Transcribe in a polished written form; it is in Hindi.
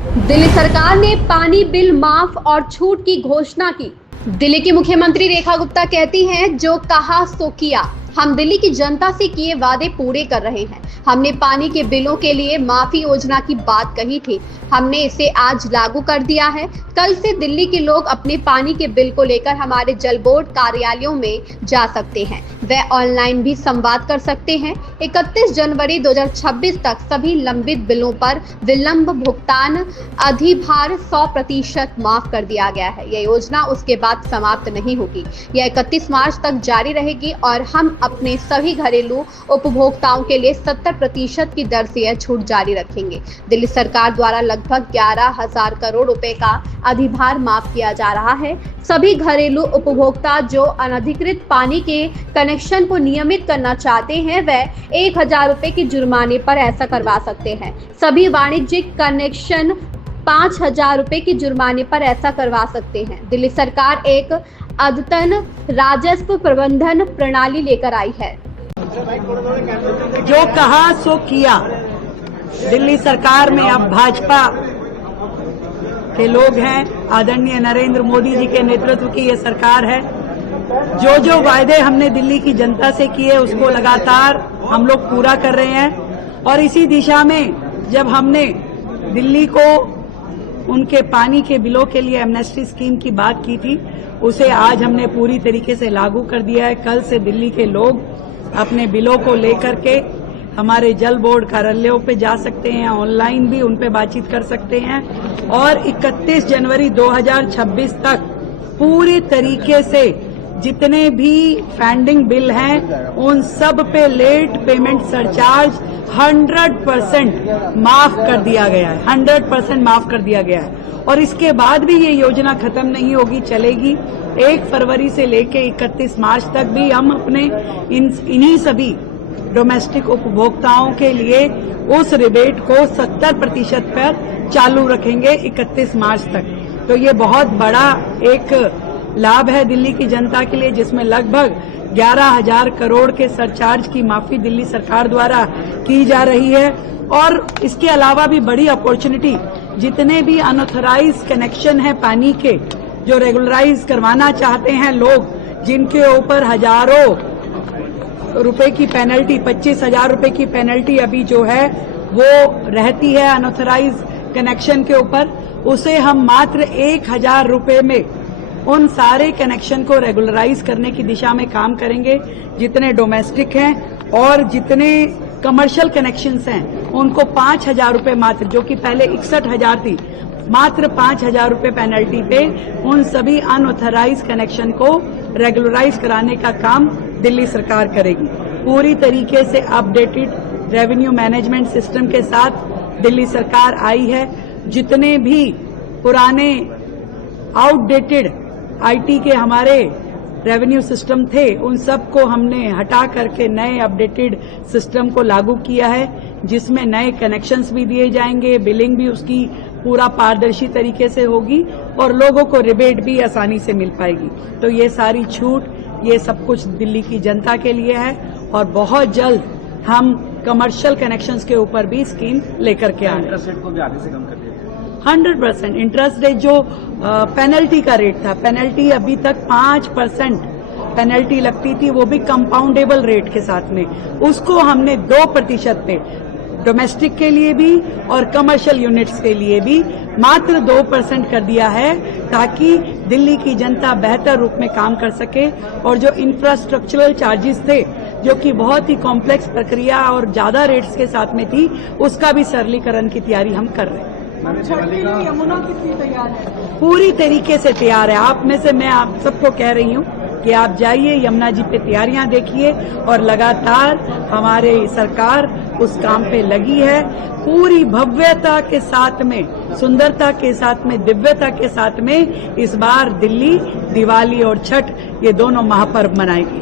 दिल्ली सरकार ने पानी बिल माफ और छूट की घोषणा की। दिल्ली की मुख्यमंत्री रेखा गुप्ता कहती हैं, जो कहा सो किया। हम दिल्ली की जनता से किए वादे पूरे कर रहे हैं। हमने पानी के बिलों के लिए माफी योजना की बात कही थी, हमने इसे आज लागू कर दिया है। कल से दिल्ली के लोग अपने पानी के बिल को लेकर हमारे जल बोर्ड कार्यालयों में जा सकते हैं। वे ऑनलाइन भी संवाद कर सकते हैं। 31 जनवरी 2026 तक सभी लंबित बिलों पर विलंब भुगतान अधिभार 100% माफ कर दिया गया है। यह योजना उसके बाद समाप्त नहीं होगी। यह 31 मार्च तक जारी रहेगी और हम अपने सभी घरेलू उपभोक्ताओं के लिए 70% की दर से यह छूट जारी रखेंगे। दिल्ली सरकार द्वारा लगभग 11,000 करोड़ रुपए का अधिभार माफ किया जा रहा है। सभी घरेलू उपभोक्ता जो अनधिकृत पानी के कनेक्शन को नियमित करना चाहते हैं, वह 1,000 रुपए के जुर्माने पर ऐसा करवा सकते हैं। सभी वाणिज्यिक कनेक्शन 5,000 रुपए के जुर्माने पर ऐसा करवा सकते हैं। दिल्ली सरकार एक अद्यतन राजस्व प्रबंधन प्रणाली लेकर आई है। जो कहा सो किया। दिल्ली सरकार में अब भाजपा के लोग हैं। आदरणीय नरेंद्र मोदी जी के नेतृत्व की ये सरकार है। जो जो वायदे हमने दिल्ली की जनता से किए उसको लगातार हम लोग पूरा कर रहे हैं। और इसी दिशा में जब हमने दिल्ली को उनके पानी के बिलों के लिए एमनेस्टी स्कीम की बात की थी, उसे आज हमने पूरी तरीके से लागू कर दिया है। कल से दिल्ली के लोग अपने बिलों को लेकर के हमारे जल बोर्ड कार्यालयों पे जा सकते हैं, ऑनलाइन भी उन पे बातचीत कर सकते हैं। और 31 जनवरी 2026 तक पूरी तरीके से जितने भी पेंडिंग बिल हैं उन सब पे लेट पेमेंट सरचार्ज 100% माफ कर दिया गया है। 100% माफ कर दिया गया है। और इसके बाद भी ये योजना खत्म नहीं होगी, चलेगी। 1 फरवरी से लेके 31 मार्च तक भी हम अपने इन्हीं सभी डोमेस्टिक उपभोक्ताओं के लिए उस रिबेट को 70% पर चालू रखेंगे 31 मार्च तक। तो ये बहुत बड़ा एक लाभ है दिल्ली की जनता के लिए, जिसमें लगभग 11,000 करोड़ के सरचार्ज की माफी दिल्ली सरकार द्वारा की जा रही है। और इसके अलावा भी बड़ी अपॉर्चुनिटी, जितने भी अनऑथराइज कनेक्शन है पानी के, जो रेगुलराइज करवाना चाहते हैं लोग, जिनके ऊपर हजारों रुपए की पेनल्टी, 25,000 रुपए की पेनल्टी अभी जो है वो रहती है अनऑथराइज कनेक्शन के ऊपर, उसे हम मात्र 1,000 रुपए में उन सारे कनेक्शन को रेगुलराइज करने की दिशा में काम करेंगे। जितने डोमेस्टिक हैं और जितने कमर्शियल कनेक्शंस हैं उनको 5,000 रुपए मात्र, जो कि पहले 61,000 थी, मात्र 5,000 रुपए पेनल्टी पे उन सभी अनऑथराइज कनेक्शन को रेगुलराइज कराने का काम दिल्ली सरकार करेगी। पूरी तरीके से अपडेटेड रेवेन्यू मैनेजमेंट सिस्टम के साथ दिल्ली सरकार आई है। जितने भी पुराने आउटडेटेड आईटी के हमारे रेवेन्यू सिस्टम थे, उन सबको हमने हटा करके नए अपडेटेड सिस्टम को लागू किया है, जिसमें नए कनेक्शंस भी दिए जाएंगे, बिलिंग भी उसकी पूरा पारदर्शी तरीके से होगी और लोगों को रिबेट भी आसानी से मिल पाएगी। तो ये सारी छूट, ये सब कुछ दिल्ली की जनता के लिए है। और बहुत जल्द हम कमर्शियल कनेक्शंस के ऊपर भी स्कीम लेकर के आएंगे। इंटरेस्ट रेट को भी आधे से कम कर दिया 100% इंटरेस्ट रेट, जो पेनल्टी का रेट था, पेनल्टी अभी तक 5% पेनल्टी लगती थी, वो भी कंपाउंडेबल रेट के साथ में, उसको हमने 2% पे डोमेस्टिक के लिए भी और कमर्शियल यूनिट्स के लिए भी मात्र 2% कर दिया है, ताकि दिल्ली की जनता बेहतर रूप में काम कर सके। और जो इंफ्रास्ट्रक्चरल चार्जेस थे, जो कि बहुत ही कॉम्प्लेक्स प्रक्रिया और ज्यादा रेट्स के साथ में थी, उसका भी सरलीकरण की तैयारी हम कर रहे हैं। यमुना कितनी तैयार है? पूरी तरीके से तैयार है। आप में से मैं आप सबको कह रही हूँ कि आप जाइए यमुना जी पे तैयारियां देखिए, और लगातार हमारे सरकार उस काम पे लगी है। पूरी भव्यता के साथ में, सुंदरता के साथ में, दिव्यता के साथ में इस बार दिल्ली दिवाली और छठ, ये दोनों महापर्व मनाएगी।